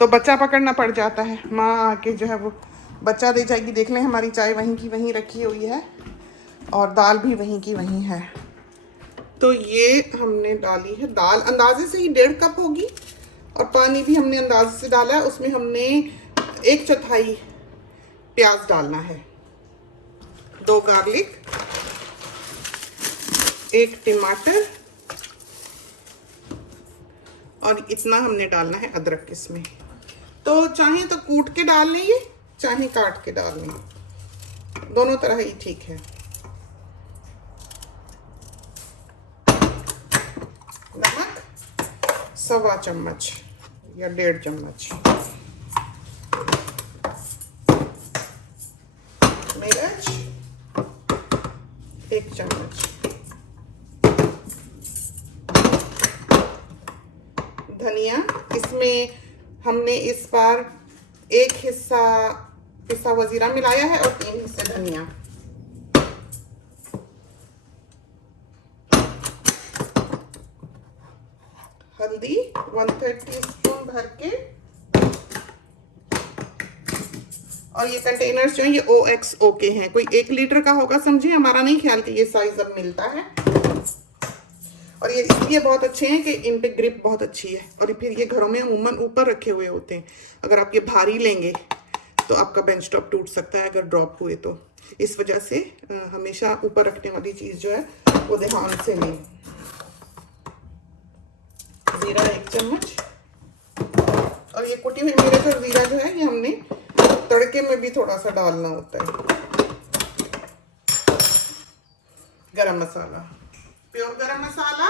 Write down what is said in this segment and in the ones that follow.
तो बच्चा पकड़ना पड़ जाता है। माँ आके जो है वो बच्चा दे जाएगी। देख लें हमारी चाय वहीं की वहीं रखी हुई है और दाल भी वहीं की वहीं है। तो ये हमने डाली है दाल, अंदाजे से ही 1.5 कप होगी और पानी भी हमने अंदाजे से डाला है। उसमें हमने 1/4 प्याज डालना है, 2 गार्लिक, 1 टमाटर और इतना हमने डालना है अदरक इसमें। तो चाहे तो कूट के डाल लें, ये चाहे काट के डाल लें, दोनों तरह ही ठीक है। नमक 1/4 चम्मच या 1.5 चम्मच, मिर्च 1 चम्मच, धनिया, इसमें हमने इस बार 1 हिस्सा पिसा हुआ जीरा मिलाया है और 3 हिस्से धनिया। हल्दी 1/3 टीस्पून भर के। और ये कंटेनर्स जो है ये OXO के हैं, कोई 1 लीटर का होगा समझिए, हमारा नहीं ख्याल कि ये साइज अब मिलता है। और ये इसलिए बहुत अच्छे हैं कि इन पे ग्रिप बहुत अच्छी है और फिर ये घरों में अमूमन ऊपर रखे हुए होते हैं। अगर आप ये भारी लेंगे तो आपका बेंच टॉप टूट सकता है अगर ड्रॉप हुए तो। इस वजह से हमेशा ऊपर रखने वाली चीज़ जो है वो ध्यान से लें। जीरा 1 चम्मच और ये कुटी हुई मिर्च और जीरा जो है ये हमने तड़के में भी थोड़ा सा डालना होता है। गरम मसाला, प्योर गरम मसाला,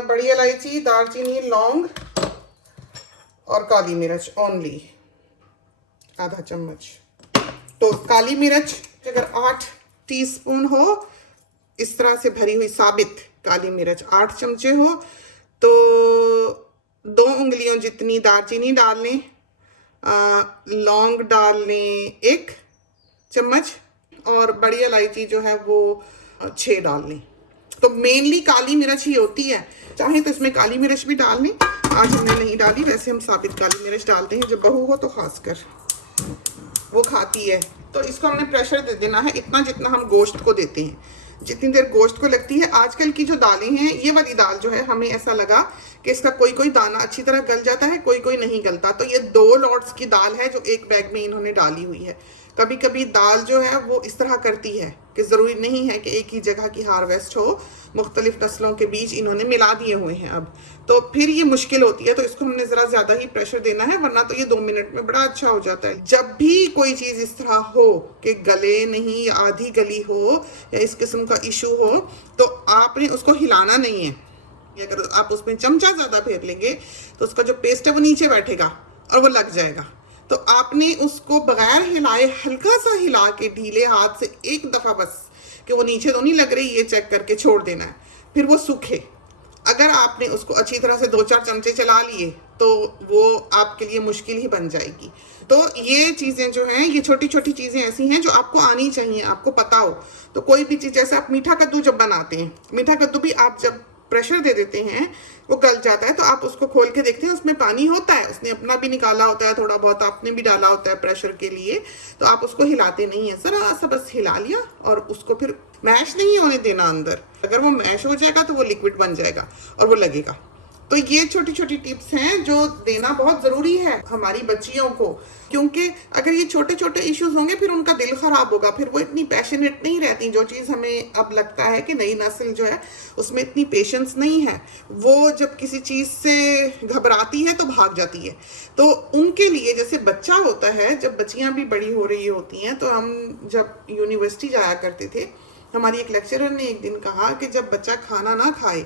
बड़ी इलायची, दालचीनी, लौंग और काली मिर्च ओनली आधा चम्मच। तो काली मिर्च अगर 8 टीस्पून हो, इस तरह से भरी हुई साबित काली मिर्च 8 चमचे हो तो 2 उंगलियों जितनी दालचीनी डाल लें, लौंग डाल लें 1 चम्मच और बड़ी इलायची जो है वो 6 डाल लें। तो मेनली काली मिर्च ही होती है, चाहे तो इसमें काली मिर्च भी डाल लें। आज हमने नहीं डाली, वैसे हम साबित काली मिर्च डालते हैं जब बहू हो तो खासकर वो खाती है। तो इसको हमने प्रेशर दे देना है इतना जितना हम गोश्त को देते हैं, जितनी देर गोश्त को लगती है। आजकल की जो दालें हैं, ये वाली दाल जो है हमें ऐसा लगा कि इसका कोई कोई दाना अच्छी तरह गल जाता है, कोई कोई नहीं गलता। तो ये 2 लॉट्स की दाल है जो एक बैग में इन्होंने डाली हुई है। कभी कभी दाल जो है वो इस तरह करती है कि ज़रूरी नहीं है कि एक ही जगह की हार्वेस्ट हो, मुख्तलिफ नस्लों के बीज इन्होंने मिला दिए हुए हैं अब, तो फिर ये मुश्किल होती है। तो इसको हमने ज़रा ज़्यादा ही प्रेशर देना है, वरना तो ये 2 मिनट में बड़ा अच्छा हो जाता है। जब भी कोई चीज़ इस तरह हो कि गले नहीं, आधी गली हो या इस किस्म का इशू हो, तो आपने उसको हिलाना नहीं है। अगर आप उसमें चमचा ज़्यादा फेर लेंगे तो उसका जो पेस्ट है वो नीचे बैठेगा और वो लग जाएगा। तो आपने उसको बगैर हिलाए हल्का सा हिला के ढीले हाथ से 1 दफ़ा बस कि वो नीचे तो नहीं लग रही, ये चेक करके छोड़ देना है, फिर वो सूखे। अगर आपने उसको अच्छी तरह से 2-4 चमचे चला लिए तो वो आपके लिए मुश्किल ही बन जाएगी। तो ये चीज़ें जो हैं, ये छोटी छोटी चीज़ें ऐसी हैं जो आपको आनी चाहिए, आपको पता हो। तो कोई भी चीज़, जैसे आप मीठा कद्दू जब बनाते हैं, मीठा कद्दू भी आप जब प्रेशर दे देते हैं वो गल जाता है, तो आप उसको खोल के देखते हैं उसमें पानी होता है, उसने अपना भी निकाला होता है, थोड़ा बहुत आपने भी डाला होता है प्रेशर के लिए। तो आप उसको हिलाते नहीं है, ज़रा सा बस हिला लिया और उसको फिर मैश नहीं होने देना अंदर। अगर वो मैश हो जाएगा तो वो लिक्विड बन जाएगा और वो लगेगा। तो ये छोटी छोटी टिप्स हैं जो देना बहुत ज़रूरी है हमारी बच्चियों को, क्योंकि अगर ये छोटे छोटे इश्यूज होंगे फिर उनका दिल ख़राब होगा, फिर वो इतनी पैशनेट नहीं रहती। जो चीज़ हमें अब लगता है कि नई नस्ल जो है उसमें इतनी पेशेंस नहीं है, वो जब किसी चीज़ से घबराती है तो भाग जाती है। तो उनके लिए जैसे बच्चा होता है, जब बच्चियाँ भी बड़ी हो रही होती हैं, तो हम जब यूनिवर्सिटी जाया करते थे, हमारी एक लेक्चरर ने एक दिन कहा कि जब बच्चा खाना ना खाए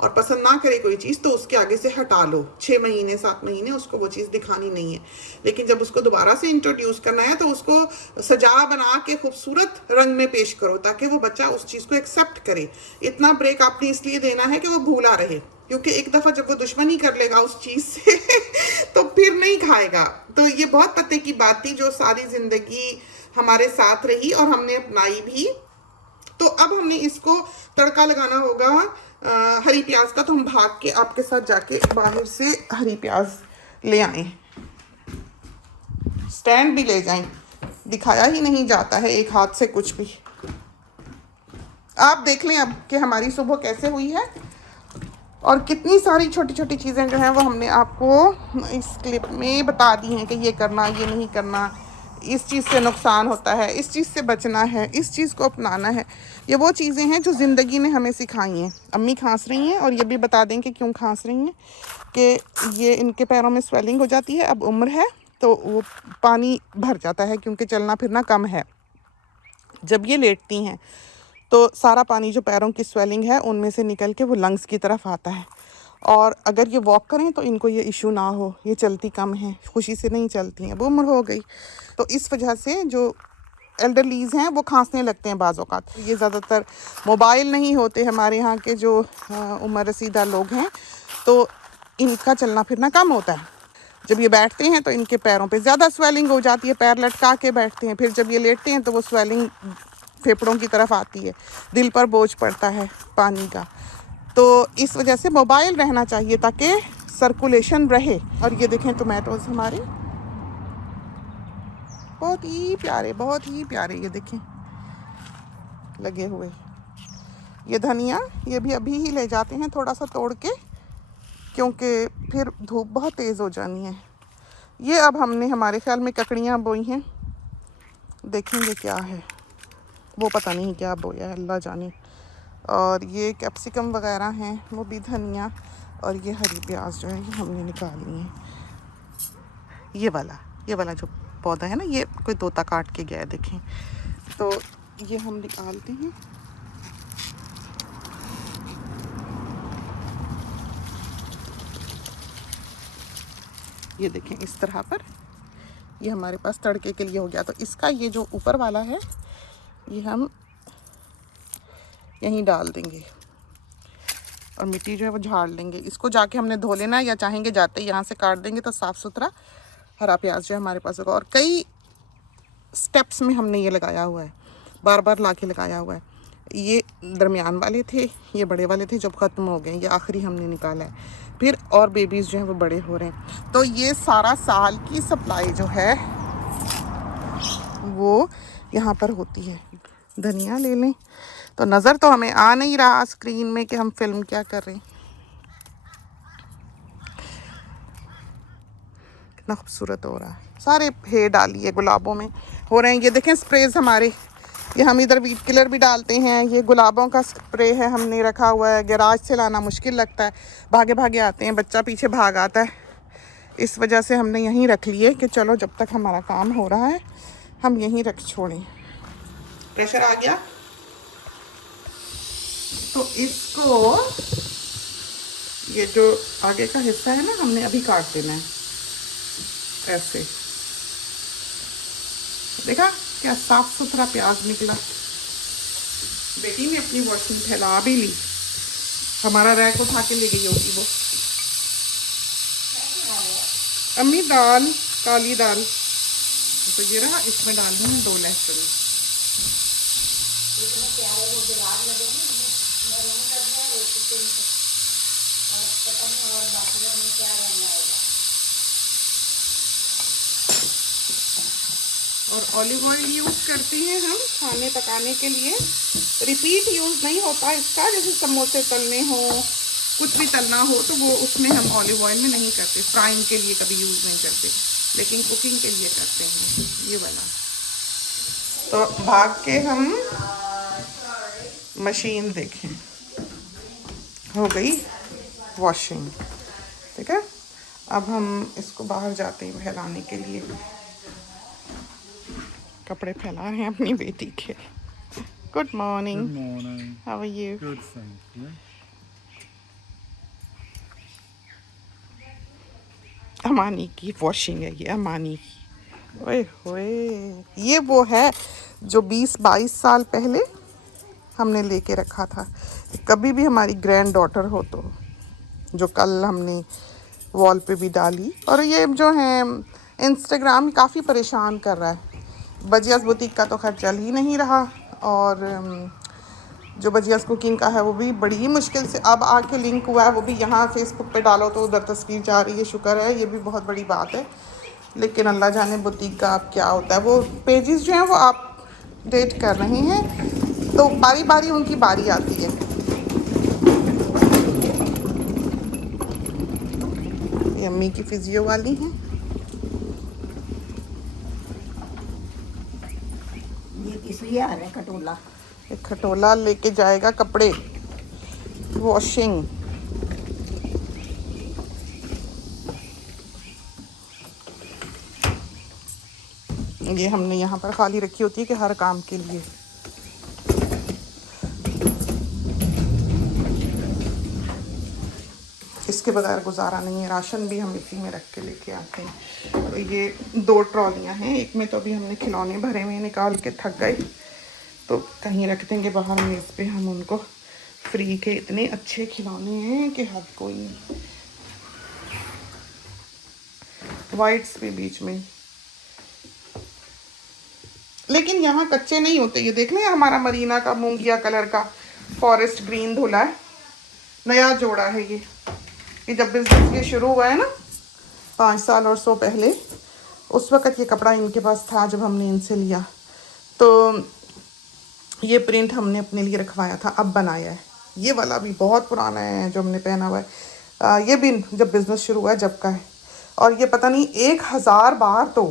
और पसंद ना करे कोई चीज़ तो उसके आगे से हटा लो, 6 महीने 7 महीने उसको वो चीज़ दिखानी नहीं है। लेकिन जब उसको दोबारा से इंट्रोड्यूस करना है तो उसको सजा बना के खूबसूरत रंग में पेश करो ताकि वो बच्चा उस चीज़ को एक्सेप्ट करे। इतना ब्रेक आपने इसलिए देना है कि वो भूला रहे, क्योंकि एक दफ़ा जब वो दुश्मनी कर लेगा उस चीज़ से तो फिर नहीं खाएगा। तो ये बहुत पते की बात थी जो सारी ज़िंदगी हमारे साथ रही और हमने अपनाई भी। तो अब हमने इसको तड़का लगाना होगा हरी प्याज का। तो हम भाग के आपके साथ जाके बाहर से हरी प्याज ले आए। स्टैंड भी ले जाएं, दिखाया ही नहीं जाता है एक हाथ से कुछ भी। आप देख लें अब कि हमारी सुबह कैसे हुई है, और कितनी सारी छोटी छोटी चीज़ें जो हैं वो हमने आपको इस क्लिप में बता दी हैं कि ये करना, ये नहीं करना, इस चीज़ से नुकसान होता है, इस चीज़ से बचना है, इस चीज़ को अपनाना है। ये वो चीज़ें हैं जो ज़िंदगी ने हमें सिखाई हैं। अम्मी खांस रही हैं और ये भी बता दें कि क्यों खांस रही हैं, कि ये इनके पैरों में स्वेलिंग हो जाती है, अब उम्र है तो वो पानी भर जाता है क्योंकि चलना फिरना कम है। जब ये लेटती हैं तो सारा पानी जो पैरों की स्वेलिंग है उनमें से निकल के वो लंग्स की तरफ आता है, और अगर ये वॉक करें तो इनको ये इशू ना हो। ये चलती कम है, खुशी से नहीं चलती हैं, अब उम्र हो गई, तो इस वजह से जो एल्डरलीज हैं वो खांसने लगते हैं बाज़ औक़ात। ये ज़्यादातर मोबाइल नहीं होते हमारे यहाँ के जो उम्र रसीदा लोग हैं, तो इनका चलना फिरना कम होता है। जब ये बैठते हैं तो इनके पैरों पे ज़्यादा स्वेलिंग हो जाती है, पैर लटका के बैठते हैं। फिर जब ये लेटते हैं तो वो स्वेलिंग फेफड़ों की तरफ आती है, दिल पर बोझ पड़ता है पानी का। तो इस वजह से मोबाइल रहना चाहिए ताकि सर्कुलेशन रहे। और ये देखें टोमेटोज़ हमारे बहुत ही प्यारे, बहुत ही प्यारे, ये देखें लगे हुए। ये धनिया, ये भी अभी ही ले जाते हैं थोड़ा सा तोड़ के, क्योंकि फिर धूप बहुत तेज़ हो जानी है। ये अब हमने हमारे ख्याल में ककड़ियाँ बोई हैं, देखेंगे क्या है, वो पता नहीं क्या बोया है, अल्लाह जाने। और ये कैप्सिकम वगैरह हैं, वो भी धनिया, और ये हरी प्याज जो है ये हमने निकाली है। ये वाला जो पौधा है ना, ये कोई तोता काट के गया है, देखें। तो ये हम निकालते हैं। ये देखें इस तरह पर, ये हमारे पास तड़के के लिए हो गया। तो इसका ये जो ऊपर वाला है ये हम यहीं डाल देंगे, और मिट्टी जो है वो झाड़ लेंगे। इसको जाके हमने धो लेना है, या चाहेंगे जाते ही यहाँ से काट देंगे तो साफ़ सुथरा हरा प्याज जो है हमारे पास होगा। और कई स्टेप्स में हमने ये लगाया हुआ है, बार बार ला के लगाया हुआ है। ये दरमियान वाले थे, ये बड़े वाले थे, जब ख़त्म हो गए, ये आखिरी हमने निकाला है। फिर और बेबीज़ जो हैं वो बड़े हो रहे हैं। तो ये सारा साल की सप्लाई जो है वो यहाँ पर होती है। धनिया ले लें, तो नज़र तो हमें आ नहीं रहा स्क्रीन में कि हम फिल्म क्या कर रहे हैं। कितना खूबसूरत हो रहा है, सारे हेयर डालिए गुलाबों में हो रहे हैं। ये देखें स्प्रेज हमारे, ये हम इधर वीड किलर भी डालते हैं। ये गुलाबों का स्प्रे है, हमने रखा हुआ है। गैराज से लाना मुश्किल लगता है, भागे भागे आते हैं, बच्चा पीछे भाग आता है। इस वजह से हमने यहीं रख लिए कि चलो जब तक हमारा काम हो रहा है हम यहीं रख छोड़ें। प्रेशर आ गया तो इसको, ये जो आगे का हिस्सा है ना, हमने अभी काट देना है ऐसे। देखा क्या साफ सुथरा प्याज निकला। बेटी ने अपनी वॉशिंग फैला भी ली, हमारा रैक उठा के ले गई होगी वो। अम्मी दाल, काली दाल, तो ये रहा, इसमें डाल दूँ 2 लहसुन। और ऑलिव ऑयल यूज़ करते हैं हम खाने पकाने के लिए। रिपीट यूज़ नहीं होता इसका, जैसे समोसे तलने हो, कुछ भी तलना हो तो वो उसमें हम ऑलिव ऑयल में नहीं करते, फ्राइंग के लिए कभी यूज़ नहीं करते, लेकिन कुकिंग के लिए करते हैं ये वाला। तो भाग के हम मशीन देखें, हो गई वॉशिंग, ठीक है। अब हम इसको बाहर जाते हैं फैलाने के लिए। कपड़े फैला रहे हैं अपनी बेटी के। Good morning, how are you? Good, thank you. Amani की वॉशिंग है ये, अमानी की। ओए होए, ये वो है जो 20-22 साल पहले हमने लेके रखा था। कभी भी हमारी ग्रैंड डॉटर हो तो, जो कल हमने वॉल पे भी डाली। और ये जो है इंस्टाग्राम काफ़ी परेशान कर रहा है। बजियास बुटीक का तो खैर चल ही नहीं रहा, और जो बजियास कुकिंग का है वो भी बड़ी मुश्किल से अब आके लिंक हुआ है। वो भी यहाँ फेसबुक पे डालो तो उधर तस्वीर जा रही है, शुक्र है, ये भी बहुत बड़ी बात है। लेकिन अल्लाह जाने बुटीक का आप क्या होता है। वो पेजेस जो हैं वो आप डेट कर रहे हैं, तो बारी बारी उनकी बारी आती है। ये अम्मी की फिजियो वाली हैं। ये किस लिए आ रहा है खटोला? एक खटोला लेके जाएगा कपड़े वॉशिंग। ये हमने यहाँ पर खाली रखी होती है कि हर काम के लिए। इसके बगैर गुजारा नहीं है। राशन भी हम इसी में रख के लेके आते हैं। तो ये 2 ट्रॉलियाँ हैं, एक में तो अभी हमने खिलौने भरे हुए निकाल के थक गए, तो कहीं रख देंगे बाहर मेज़ पे हम उनको। फ्री के इतने अच्छे खिलौने हैं कि हद कोई नहीं। वाइट्स भी बीच में, लेकिन यहाँ कच्चे नहीं होते। ये देख लें, हमारा मरीना का मूंगिया कलर का फॉरेस्ट ग्रीन धुला है, नया जोड़ा है ये जब बिजनेस ये शुरू हुआ है ना 5 साल और सो पहले, उस वक़्त ये कपड़ा इनके पास था जब हमने इनसे लिया। तो ये प्रिंट हमने अपने लिए रखवाया था, अब बनाया है। ये वाला भी बहुत पुराना है जो हमने पहना हुआ है। ये भी जब बिज़नेस शुरू हुआ है जब का है, और ये पता नहीं 1000 बार तो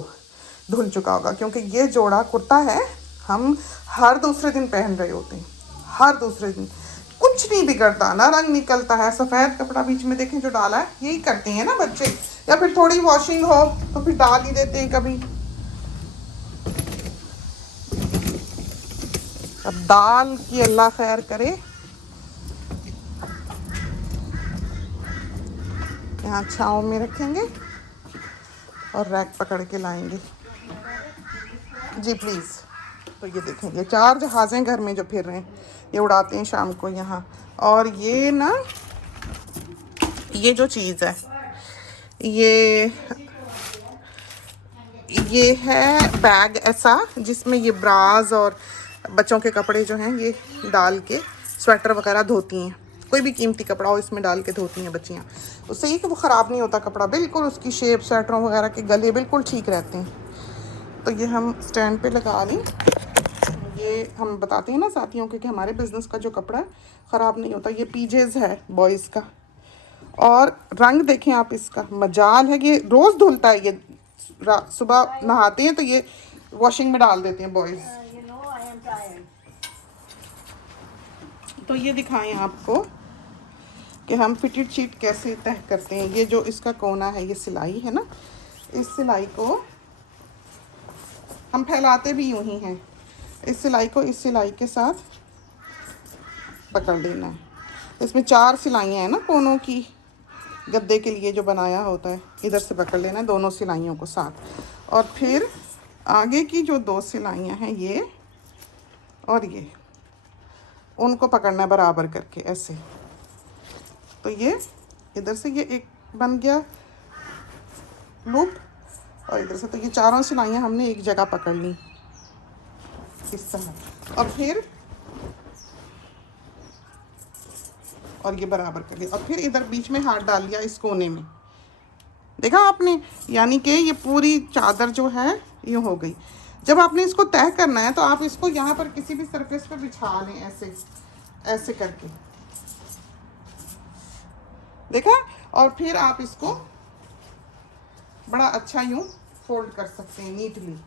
धुल चुका होगा, क्योंकि ये जोड़ा कुर्ता है हम हर दूसरे दिन पहन रहे होते हैं, हर दूसरे दिन। कुछ नहीं बिगड़ता, ना रंग निकलता है। सफ़ेद कपड़ा बीच में देखें जो डाला है, यही करते हैं ना बच्चे, या फिर थोड़ी वॉशिंग हो तो फिर डाल ही देते हैं कभी। अब दाल की अल्लाह खैर करे। यहाँ छाँव में रखेंगे और रैक पकड़ के लाएंगे। जी प्लीज़। तो ये देखें, ये 4 जहाज़ें घर में जो फिर रहे हैं, ये उड़ाते हैं शाम को यहाँ। और ये ना, ये जो चीज़ है ये है बैग ऐसा, जिसमें ये ब्राज और बच्चों के कपड़े जो हैं ये डाल के, स्वेटर वगैरह धोती हैं। कोई भी कीमती कपड़ा हो इसमें डाल के धोती हैं बच्चियाँ। उससे ये कि वो ख़राब नहीं होता कपड़ा, बिल्कुल उसकी शेप, स्वेटरों वगैरह के गले बिल्कुल ठीक रहते हैं। तो ये हम स्टैंड पे लगा लें। ये हम बताते हैं ना साथियों के कि हमारे बिज़नेस का जो कपड़ा है ख़राब नहीं होता। ये पीजेज़ है बॉयज़ का, और रंग देखें आप इसका, मजाल है। ये रोज़ धुलता है। ये सुबह नहाते हैं तो ये वॉशिंग में डाल देते हैं बॉयज़। तो ये दिखाएं आपको कि हम फिटेड शीट कैसे तय करते हैं। ये जो इसका कोना है, ये सिलाई है ना, इस सिलाई को हम फैलाते भी यूं ही हैं। इस सिलाई को इस सिलाई के साथ पकड़ लेना है। इसमें 4 सिलाइयाँ हैं ना कोनों की, गद्दे के लिए जो बनाया होता है। इधर से पकड़ लेना है दोनों सिलाइयों को साथ, और फिर आगे की जो 2 सिलाइयाँ हैं ये और ये, उनको पकड़ना है बराबर करके ऐसे। तो ये इधर से ये एक बन गया लूप, और इधर से, तो ये 4 सिलाइयाँ हमने एक जगह पकड़ ली इस तरह, और ये बराबर कर लिया, और फिर इधर बीच में हाथ डाल लिया इस कोने में। देखा आपने, यानी कि ये पूरी चादर जो है यूँ हो गई। जब आपने इसको तय करना है तो आप इसको यहाँ पर किसी भी सरफेस पे बिछा लें, ऐसे ऐसे करके, देखा। और फिर आप इसको बड़ा अच्छा यूँ फोल्ड कर सकते हैं नीटली,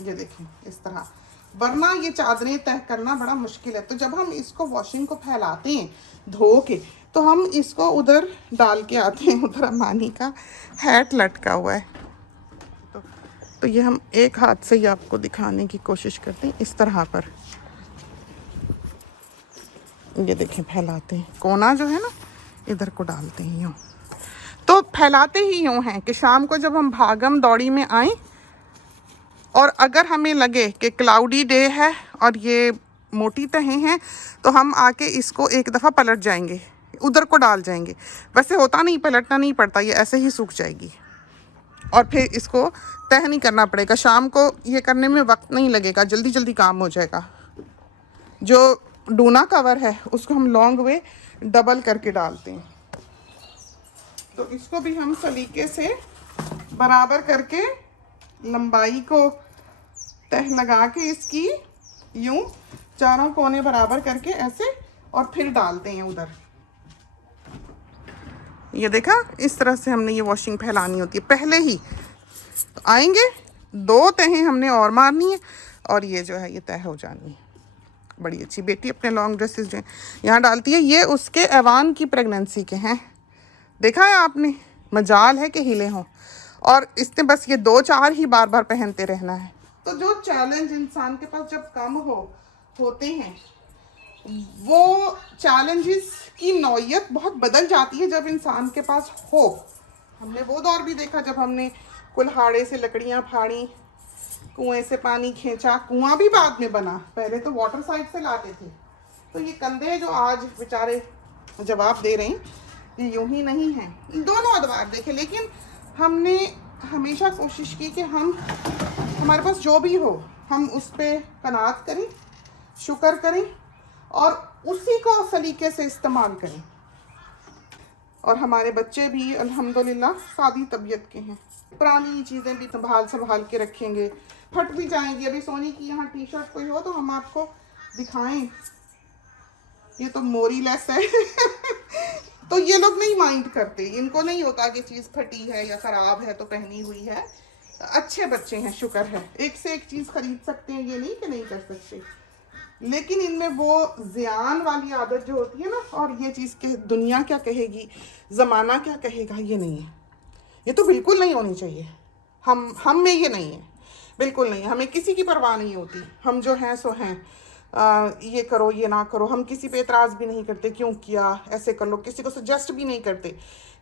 ये देखें इस तरह। वरना ये चादरें तय करना बड़ा मुश्किल है। तो जब हम इसको वॉशिंग को फैलाते हैं धो के, तो हम इसको उधर डाल के आते हैं। उधर अमानी का हैट लटका हुआ है, तो ये हम एक हाथ से ही आपको दिखाने की कोशिश करते हैं इस तरह पर। ये देखें, फैलाते हैं, कोना जो है ना इधर को डालते हैं यूँ। तो फैलाते ही यूँ हैं कि शाम को जब हम भागम दौड़ी में आएँ, और अगर हमें लगे कि क्लाउडी डे है और ये मोटी तहें हैं, तो हम आके इसको एक दफ़ा पलट जाएंगे, उधर को डाल जाएंगे। वैसे होता नहीं, पलटना नहीं पड़ता, ये ऐसे ही सूख जाएगी। और फिर इसको तह नहीं करना पड़ेगा। शाम को ये करने में वक्त नहीं लगेगा, जल्दी जल्दी काम हो जाएगा। जो डूना कवर है उसको हम लॉन्ग वे डबल करके डालते हैं। तो इसको भी हम सलीके से बराबर करके लंबाई को तह लगा के इसकी यूं चारों कोने बराबर करके ऐसे, और फिर डालते हैं उधर। ये देखा, इस तरह से हमने ये वॉशिंग फैलानी होती है पहले ही। तो आएंगे 2 तहें हमने और मारनी है, और ये जो है ये तय हो जानी है। बड़ी अच्छी बेटी अपने लॉन्ग ड्रेसेस जो यहाँ डालती है, ये उसके ऐवान की प्रेगनेंसी के हैं। देखा है आपने, मजाल है कि हिले हों, और इसने बस ये 2-4 ही बार बार पहनते रहना है। तो जो चैलेंज इंसान के पास जब कम होते हैं, वो चैलेंजेस की नौयत बहुत बदल जाती है जब इंसान के पास हो। हमने वो दौर भी देखा जब हमने कुल्हाड़े से लकड़ियाँ फाड़ी, कुएं से पानी खींचा। कुआं भी बाद में बना, पहले तो वाटर साइड से लाते थे। तो ये कंधे जो आज बेचारे जवाब दे रहे हैं, ये यूं ही नहीं हैं, दोनों अदवार देखे। लेकिन हमने हमेशा कोशिश की कि हमारे पास जो भी हो हम उस पर कनात करें, शुक्र करें, और उसी को सलीके से इस्तेमाल करें। और हमारे बच्चे भी अल्हम्दुलिल्लाह सादी तबीयत के हैं। पुरानी चीज़ें भी संभाल के रखेंगे, फट भी जाएंगी। अभी सोनी की यहाँ टी शर्ट कोई हो तो हम आपको दिखाएं, ये तो मोरी लेस है तो ये लोग नहीं माइंड करते, इनको नहीं होता कि चीज़ फटी है या ख़राब है तो पहनी हुई है। अच्छे बच्चे हैं, शुक्र है। एक से एक चीज़ खरीद सकते हैं, ये नहीं कि नहीं कर सकते, लेकिन इनमें वो ज़ियान वाली आदत जो होती है ना, और ये चीज़ के दुनिया क्या कहेगी, ज़माना क्या कहेगा, ये नहीं है। ये तो बिल्कुल नहीं होनी चाहिए। हम में ये नहीं है, बिल्कुल नहीं है। हमें किसी की परवाह नहीं होती, हम जो हैं सो हैं। ये करो, ये ना करो, हम किसी पे एतराज़ भी नहीं करते, क्यों किया, ऐसे कर लो। किसी को सजेस्ट भी नहीं करते,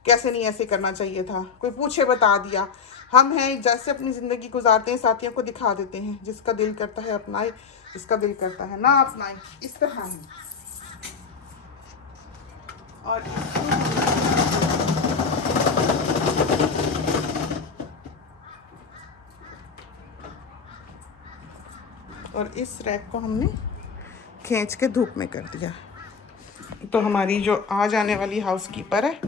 कैसे नहीं ऐसे करना चाहिए था, कोई पूछे बता दिया। हम हैं जैसे अपनी ज़िंदगी गुजारते हैं, साथियों को दिखा देते हैं। जिसका दिल करता है अपनाए, जिसका दिल करता है ना अपनाए, इस तरह है। और इस रैक को हमने खींच के धूप में कर दिया। तो हमारी जो आ जाने वाली हाउसकीपर है,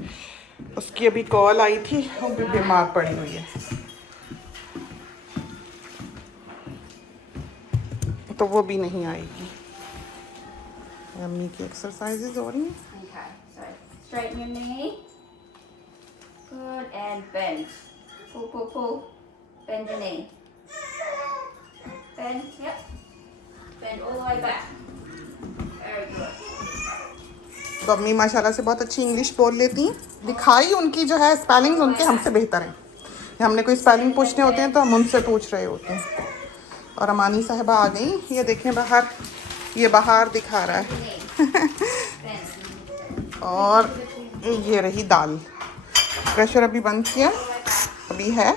उसकी अभी कॉल आई थी, वो भी बीमार पड़ी हुई है, तो वो भी नहीं आएगी। अम्मी की एक्सरसाइजेज हो रही हैं। Okay, so straighten your knee. Good, and bend. Pull. Bend your knee. Bend, yep. Bend all the way back. Very good. तो अम्मी माशाल्लाह से बहुत अच्छी इंग्लिश बोल लेती हैं। दिखाई उनकी जो है स्पेलिंग उनके हमसे बेहतर है। हमने कोई स्पेलिंग पूछने होते हैं तो हम उनसे पूछ रहे होते हैं। और अमानी साहिबा आ गई, ये देखें बाहर, ये बाहर दिखा रहा है और ये रही दाल। प्रेशर अभी बंद किया, अभी है,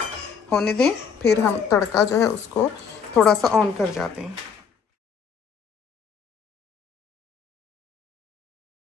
होने दें, फिर हम तड़का जो है उसको थोड़ा सा ऑन कर जाते हैं।